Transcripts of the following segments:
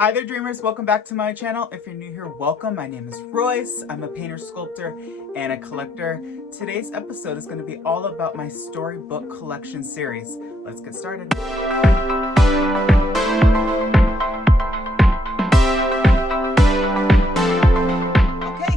Hi there dreamers, welcome back to my channel. If you're new here, welcome. My name is Royce. I'm a painter, sculptor, and a collector. Today's episode is going to be all about my storybook collection series. Let's get started.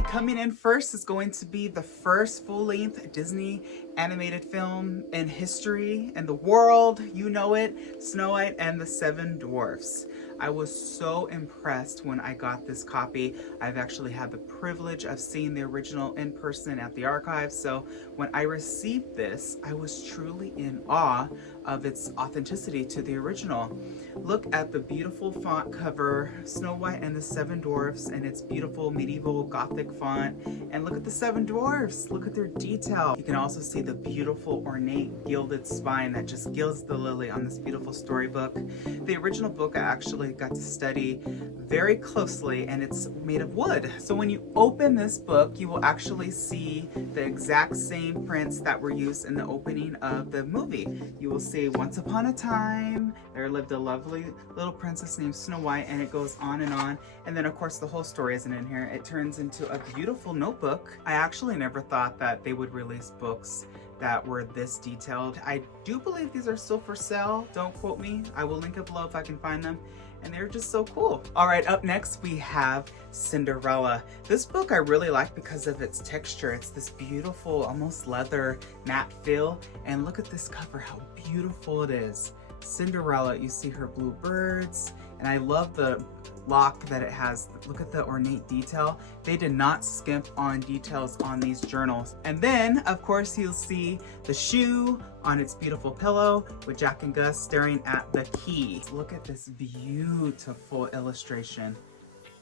Coming in first is going to be the first full-length Disney animated film in history and the world. You know it, Snow White and the Seven Dwarfs. I was so impressed when I got this copy. I've actually had the privilege of seeing the original in person at the archives. So when I received this, I was truly in awe of its authenticity to the original. Look at the beautiful font cover, Snow White and the Seven Dwarfs, and its beautiful medieval Gothic font. And look at the Seven Dwarfs, look at their detail. You can also see the beautiful ornate gilded spine that just gilds the lily on this beautiful storybook. The original book I actually got to study very closely, and it's made of wood. So when you open this book, you will actually see the exact same prints that were used in the opening of the movie. You will see once upon a time, there lived a lovely little princess named Snow White, and it goes on and on. And then of course the whole story isn't in here. It turns into a beautiful notebook. I actually never thought that they would release books that were this detailed. I do believe these are still for sale. Don't quote me. I will link it below if I can find them. And they're just so cool. All right, up next we have Cinderella. This book I really like because of its texture. It's this beautiful, almost leather matte feel. And look at this cover, how beautiful it is. Cinderella, you see her blue birds, and I love the lock that it has. Look at the ornate detail. They did not skimp on details on these journals. And then, of course, you'll see the shoe on its beautiful pillow with Jack and Gus staring at the key. Look at this beautiful illustration.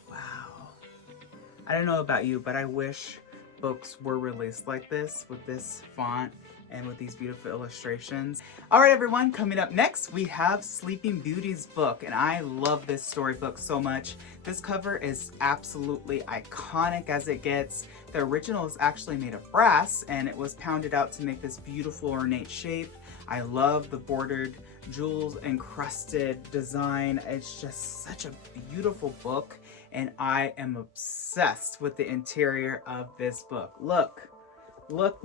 Wow. I don't know about you, but I wish books were released like this, with this font and with these beautiful illustrations. All right, everyone, coming up next, we have Sleeping Beauty's book, and I love this storybook so much. This cover is absolutely iconic as it gets. The original is actually made of brass, and it was pounded out to make this beautiful ornate shape. I love the bordered jewels encrusted design. It's just such a beautiful book, and I am obsessed with the interior of this book. Look. Look,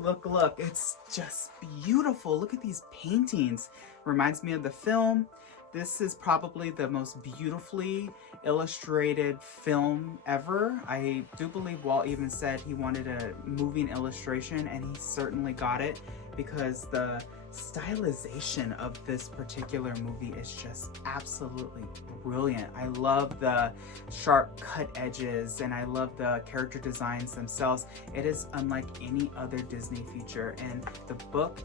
it's just beautiful. Look at these paintings. Reminds me of the film. This is probably the most beautifully illustrated film ever. I do believe Walt even said he wanted a moving illustration, and he certainly got it, because the stylization of this particular movie is just absolutely brilliant. I love the sharp cut edges, and I love the character designs themselves. It is unlike any other Disney feature, and the book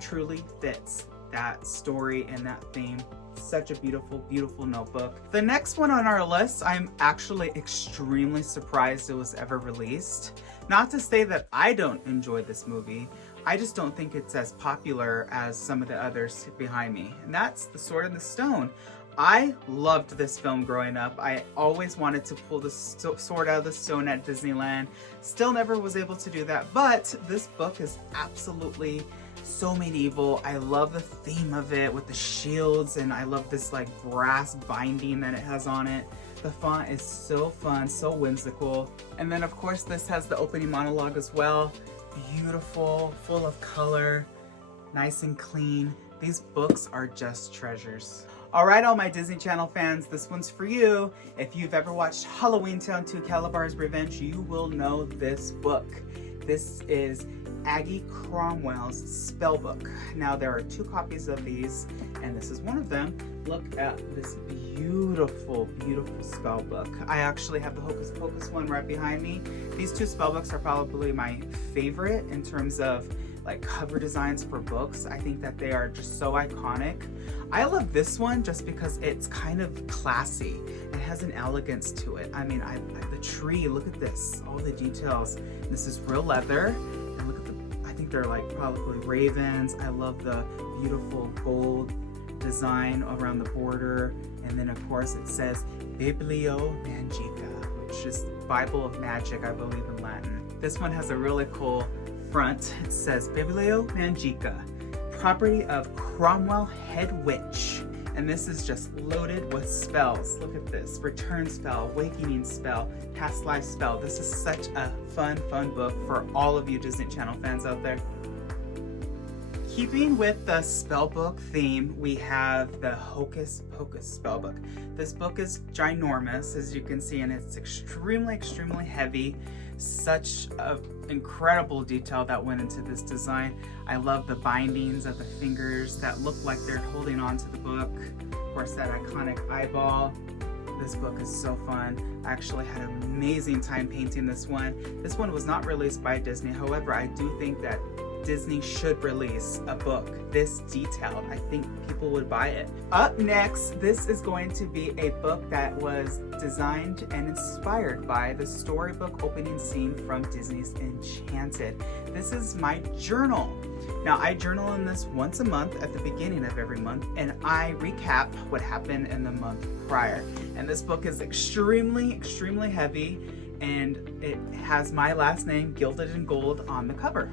truly fits that story and that theme. Such a beautiful notebook. The next one on our list, I'm actually extremely surprised it was ever released. Not to say that I don't enjoy this movie, I just don't think it's as popular as some of the others behind me, and that's The Sword and the Stone. I loved this film growing up. I always wanted to pull the sword out of the stone at Disneyland. Still never was able to do that, but this book is absolutely so medieval. I love the theme of it with the shields, and I love this like brass binding that it has on it. The font is so fun, so whimsical. And then of course this has the opening monologue as well. Beautiful, full of color, nice and clean. These books are just treasures. All right, all my Disney Channel fans, this one's for you. If you've ever watched Halloween Town 2: Calabar's Revenge, you will know this book. This is Aggie Cromwell's spell book. Now there are 2 copies of these, and this is one of them. Look at this beautiful spell book. I actually have the Hocus Pocus one right behind me. These 2 spell books are probably my favorite in terms of like cover designs for books. I think that they are just so iconic. I love this one just because it's kind of classy. It has an elegance to it. I mean, the tree, look at this, all the details. This is real leather, and look at I think they're like probably ravens. I love the beautiful gold design around the border. And then of course it says Bibliomagica, which is Bible of Magic, I believe, in Latin. This one has a really cool front. It says Bibliomagica, property of Cromwell Head Witch. And this is just loaded with spells. Look at this: return spell, awakening spell, past life spell. This is such a fun book for all of you Disney Channel fans out there. Keeping with the spellbook theme, we have the Hocus Pocus spellbook. This book is ginormous, as you can see, and it's extremely heavy. Such an incredible detail that went into this design. I love the bindings of the fingers that look like they're holding on to the book. Of course, that iconic eyeball. This book is so fun. I actually had an amazing time painting this one. This one was not released by Disney. However, I do think that Disney should release a book this detailed. I think people would buy it. Up next, this is going to be a book that was designed and inspired by the Storybook opening scene from Disney's Enchanted. This is my journal. Now, I journal in this once a month at the beginning of every month, and I recap what happened in the month prior. And this book is extremely heavy, and it has my last name gilded in gold on the cover.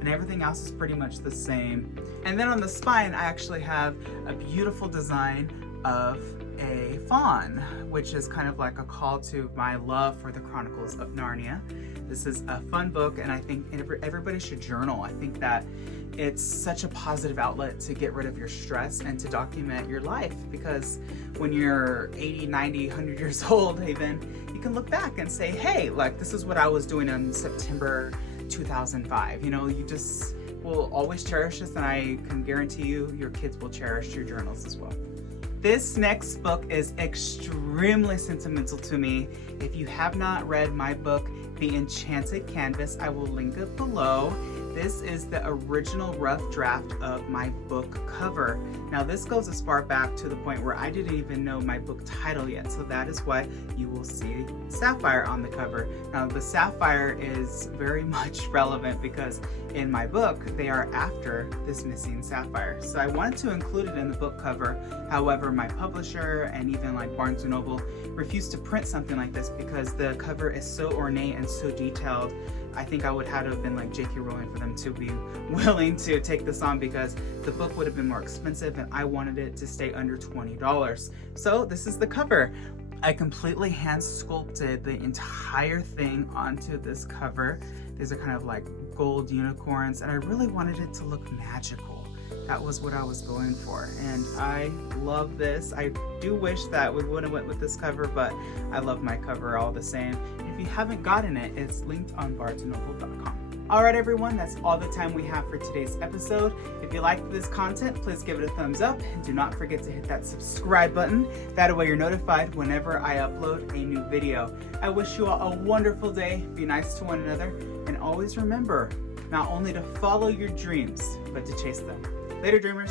And everything else is pretty much the same. And then on the spine, I actually have a beautiful design of a fawn, which is kind of like a call to my love for the Chronicles of Narnia. This is a fun book, and I think everybody should journal. I think that it's such a positive outlet to get rid of your stress and to document your life, because when you're 80, 90, 100 years old even, you can look back and say, hey, like, this is what I was doing in September 2005. You know, you just will always cherish this, and I can guarantee you your kids will cherish your journals as well. This next book is extremely sentimental to me. If you have not read my book, The Enchanted Canvas, I will link it below. This is the original rough draft of my book cover. Now, this goes as far back to the point where I didn't even know my book title yet, so that is why you will see sapphire on the cover. Now, the sapphire is very much relevant because in my book, they are after this missing sapphire. So I wanted to include it in the book cover. However, my publisher and even like Barnes & Noble refused to print something like this because the cover is so ornate and so detailed. I think I would have to have been like J.K. Rowling for them to be willing to take this on, because the book would have been more expensive and I wanted it to stay under $20. So this is the cover. I completely hand sculpted the entire thing onto this cover. These are kind of like gold unicorns, and I really wanted it to look magical. That was what I was going for, and I love this. I do wish that we would have went with this cover, but I love my cover all the same. If you haven't gotten it, it's linked on barnesandnoble.com. Alright everyone, that's all the time we have for today's episode. If you liked this content, please give it a thumbs up, and do not forget to hit that subscribe button. That way you're notified whenever I upload a new video. I wish you all a wonderful day, be nice to one another, and always remember not only to follow your dreams, but to chase them. Later, dreamers.